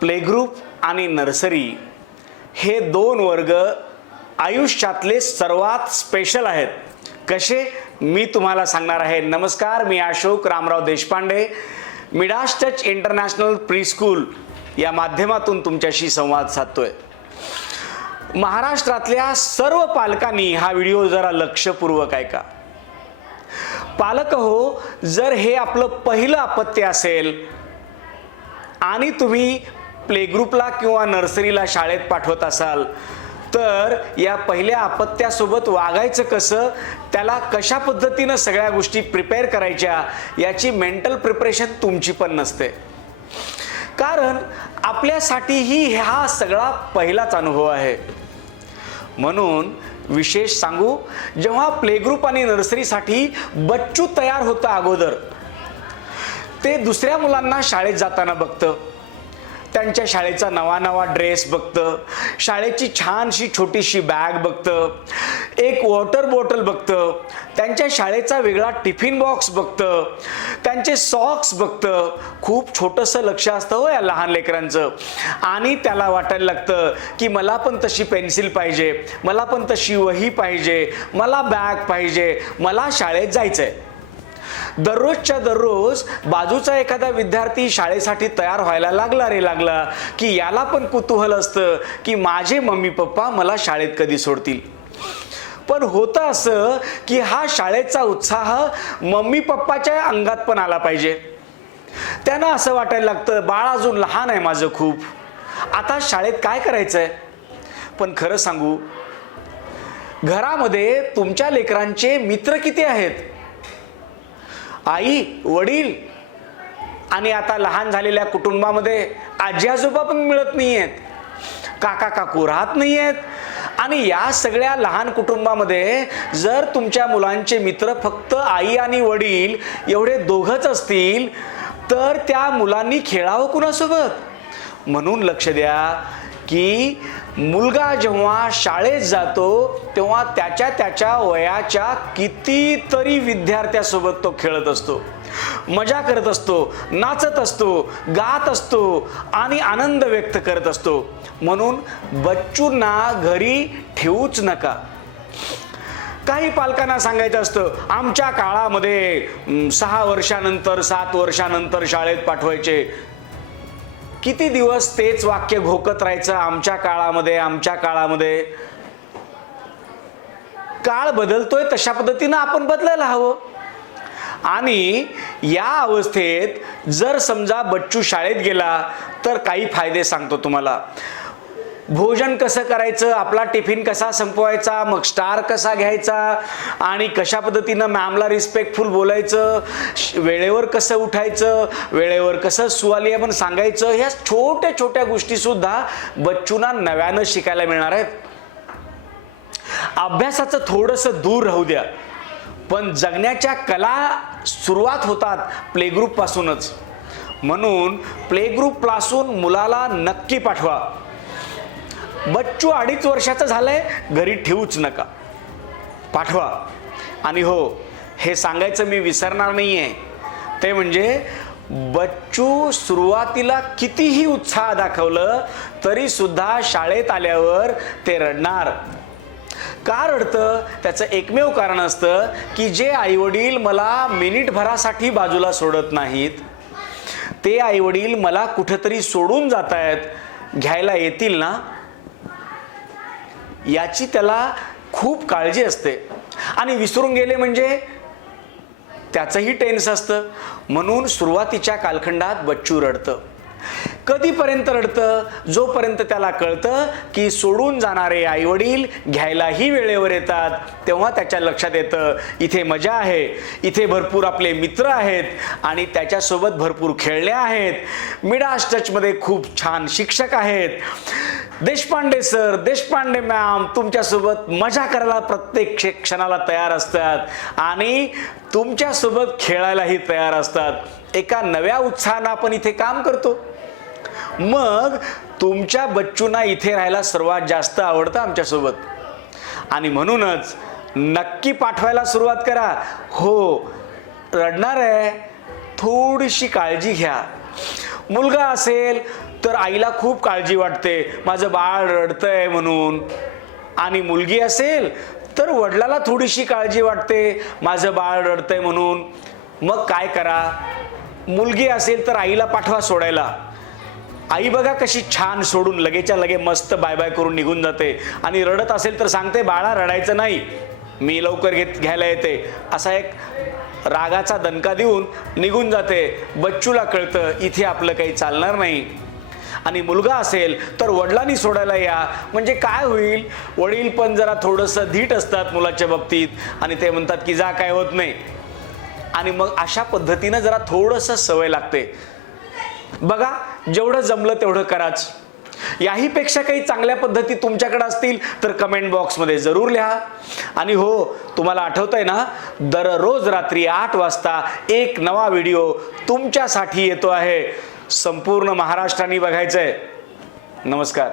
Play group आणि nursery हे दोन वर्ग आयुष्यातले सर्वात स्पेशल आहेत. कसे? मी तुम्हाला सांगणार आहे. नमस्कार मी Ashok Ramrao Deshpande Midas touch international preschool या माध्यमातून तुमच्याशी संवाद साधतोय. महाराष्ट्रातल्या सर्व पालकांनी हा व्हिडिओ जरा लक्षपूर्वक ऐका. पालक हो जर हे आपलं पहिलं अपत्य असेल आणि तुम्ही प्ले ग्रुपला किंवा नर्सरीला शाळेत पाठवत असाल तर या पहिल्या अपत्यासोबत वागायचं कसं त्याला कशा पद्धतीनं सगळ्या गोष्टी प्रिपेअर करायच्या याची मेंटल प्रिपरेशन तुमची पण नसते. कारण आपल्यासाठीही हा सगळा पहिलाच अनुभव आहे. म्हणून विशेष सांगू जेव्हा प्ले ग्रुप आणि नर्सरीसाठी बच्चू तयार होता अगोदर ते दुसऱ्या मुलांना शाळेत जाताना बघतं. त्यांच्या शाळेचा नवा नवा ड्रेस बघतं शाळेची छानशी छोटीशी बॅग बघतं एक वॉटर बॉटल बघतं त्यांच्या शाळेचा वेगळा टिफिन बॉक्स बघतं त्यांचे सॉक्स बघतं. खूप छोटंसं लक्ष असतं हो या लहान लेकरांचं. आणि त्याला वाटायला लागतं की मला पण तशी पेन्सिल पाहिजे मला पण तशी वही पाहिजे मला बॅग पाहिजे मला शाळेत जायचं आहे दररोजच्या दररोज बाजूचा एखादा विद्यार्थी शाळेसाठी तयार व्हायला लागला रे लागला की याला पण कुतूहल असतं की माझे मम्मी पप्पा मला शाळेत कधी सोडतील? पण होतं असं की हा शाळेचा उत्साह मम्मी पप्पाच्या अंगात पण आला पाहिजे. त्यांना असं वाटायला लागतं बाळ अजून लहान आहे माझं खूप. आता शाळेत काय करायचं आहे पण खरं सांगू घरामध्ये तुमच्या लेकरांचे मित्र किती आहेत? आई वडील आणि आता लहान झालेल्या कुटुंबामध्ये आजी आजोबा पण मिळत नाही आहेत काका काकू राहत नाही आहेत आणि या सगळ्या लहान कुटुंबामध्ये जर तुमच्या मुलांचे मित्र फक्त आई आणि वडील एवढे दोघंच असतील तर त्या मुलांनी खेळावं कुणासोबत? म्हणून लक्ष द्या. की मुलगा जेव्हा शाळेत जातो तेव्हा त्याच्या त्याच्या वयाच्या कितीतरी विद्यार्थ्यासोबत तो खेळत असतो. मजा करत असतो नाचत असतो गात असतो आणि आनंद व्यक्त करत असतो. म्हणून बच्चूंना घरी ठेवूच नका. काही पालकांना सांगायचं असतं आमच्या काळामध्ये सहा वर्षानंतर सात वर्षानंतर शाळेत पाठवायचे. किती दिवस तेच वाक्य घोकत राहायचं आमच्या काळामध्ये आमच्या काळामध्ये? काळ बदलतोय तशा पद्धतीनं आपण बदलायला हवं. आणि या अवस्थेत जर समजा बच्चू शाळेत गेला तर काही फायदे सांगतो तुम्हाला. भोजन कसं करायचं आपला टिफिन कसा संपवायचा मग स्टार कसा घ्यायचा आणि कशा पद्धतीनं मॅमला रिस्पेक्टफुल बोलायचं श- वेळेवर कसं उठायचं वेळेवर कसं सुवाली पण सांगायचं ह्या छोट्या छोट्या गोष्टीसुद्धा बच्चूंना नव्यानं शिकायला मिळणार आहेत. अभ्यासाचं थोडंसं दूर राहू द्या पण जगण्याच्या कला सुरुवात होतात प्ले ग्रुपपासूनच म्हणून प्ले ग्रुपपासून मुलाला नक्की पाठवा. बच्चू अडीच वर्षाचं झालंय घरी ठेवूच नका. पाठवा. आणि हो हे सांगायचं मी विसरणार नाही आहे ते म्हणजे बच्चू सुरुवातीला कितीही उत्साह दाखवलं तरी सुद्धा शाळेत आल्यावर ते रडणार. का रडतं? त्याचं एकमेव कारण असतं की जे आईवडील मला मिनिटभरासाठी बाजूला सोडत नाहीत ते आईवडील मला कुठंतरी सोडून जात आहेत घ्यायला येतील ना? याची त्याला खूप काळजी असते. आणि विसरून गेले म्हणजे? त्याचंही टेन्स असतं. म्हणून सुरुवातीच्या कालखंडात बच्चू रडतं. कधीपर्यंत रडतं? जोपर्यंत त्याला कळतं की सोडून जाणारे आईवडील घ्यायलाही वेळेवर येतात तेव्हा त्याच्या लक्षात येतं इथे मजा आहे इथे भरपूर आपले मित्र आहेत आणि त्याच्यासोबत भरपूर खेळण्या आहेत. मिडास टचमध्ये खूप छान शिक्षक आहेत. देशपांडे सर देशपांडे मॅम तुमच्यासोबत मजा करायला प्रत्येक क्षणाला तयार असतात आणि तुमच्यासोबत खेळायलाही तयार असतात. एका नव्या उत्साहानं आपण इथे काम करतो. मग तुमच्या बच्चूंना इथे राहायला सर्वात जास्त आवडतं आमच्यासोबत. आणि म्हणूनच नक्की पाठवायला सुरुवात करा. हो रडणार आहे. थोडीशी काळजी घ्या. मुलगा असेल तर आईला खूप काळजी वाटते. माझं बाळ रडतंय म्हणून. आणि मुलगी असेल तर वडिलाला थोडीशी काळजी वाटते. माझं बाळ रडतंय म्हणून. मग काय करा? मुलगी असेल तर आईला पाठवा सोडायला. आई बघा कशी छान सोडून लगेच्या लगे मस्त बाय बाय करून निघून जाते. आणि रडत असेल तर सांगते बाळा रडायचं नाही. मी लवकर घेत घ्यायला येते. असा एक रागाचा दणका देऊन निघून जाते. बच्चूला कळतं इथे आपलं काही चालणार नाही. आणि मुलगा असेल तर वडिलांनी सोडायला या. म्हणजे काय होईल? वडील पण जरा थोडंसं धीट असतात मुलाच्या बाबतीत. आणि ते म्हणतात की जा काय होत नाही. आणि मग अशा पद्धतीनं जरा थोडंसं सवय लागते. बघा जेवढं जमलं तेवढं कराच. याहीपेक्षा काही चांगल्या पद्धती तुमच्याकडे असतील तर कमेंट बॉक्समध्ये जरूर लिहा. आणि हो तुम्हाला आठवत आहे ना दररोज रात्री आठ वाजता एक नवा व्हिडिओ तुमच्यासाठी येतो आहे. संपूर्ण महाराष्ट्राने बघायचं आहे नमस्कार.